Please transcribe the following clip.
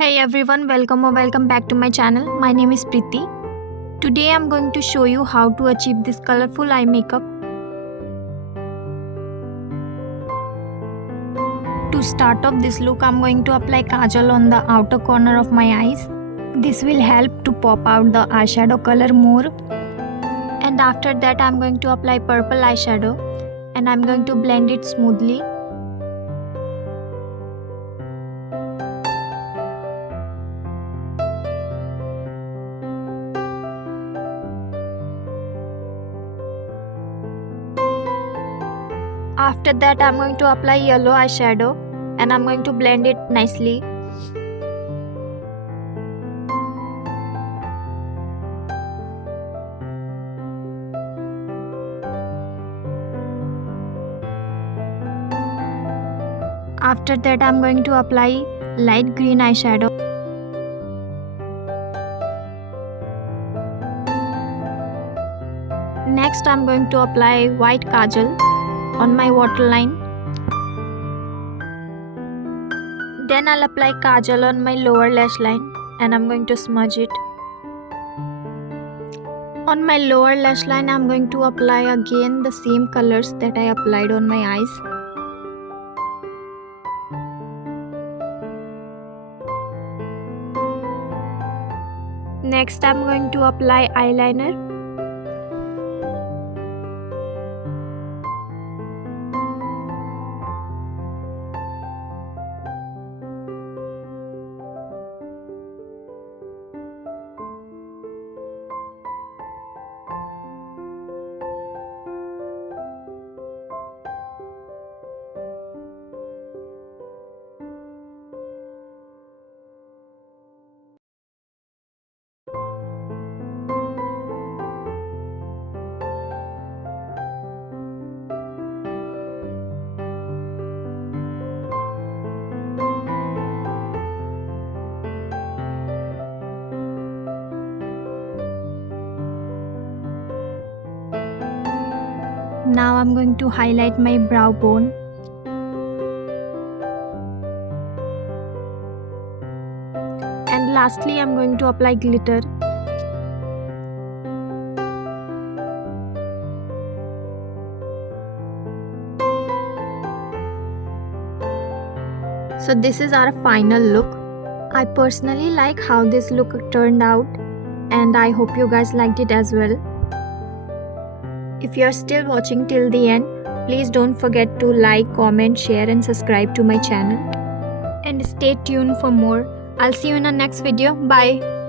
Hey everyone, welcome or welcome back to my channel. My name is Preeti. Today I'm going to show you how to achieve this colorful eye makeup. To start off this look, I'm going to apply kajal on the outer corner of my eyes. This will help to pop out the eyeshadow color more. And after that I'm going to apply purple eyeshadow and I'm going to blend it smoothly. After that I'm going to apply yellow eyeshadow and I'm going to blend it nicely. After that I'm going to apply light green eyeshadow. Next I'm going to apply white kajal on my waterline. Then I'll apply kajal on my lower lash line and I'm going to smudge it. On my lower lash line I'm going to apply again the same colors that I applied on my eyes. Next I'm going to apply eyeliner. Now I'm going to highlight my brow bone. And lastly I'm going to apply glitter. So this is our final look. I personally like how this look turned out and I hope you guys liked it as well. If you are still watching till the end, please don't forget to like, comment, share and subscribe to my channel. And stay tuned for more. I'll see you in the next video. Bye.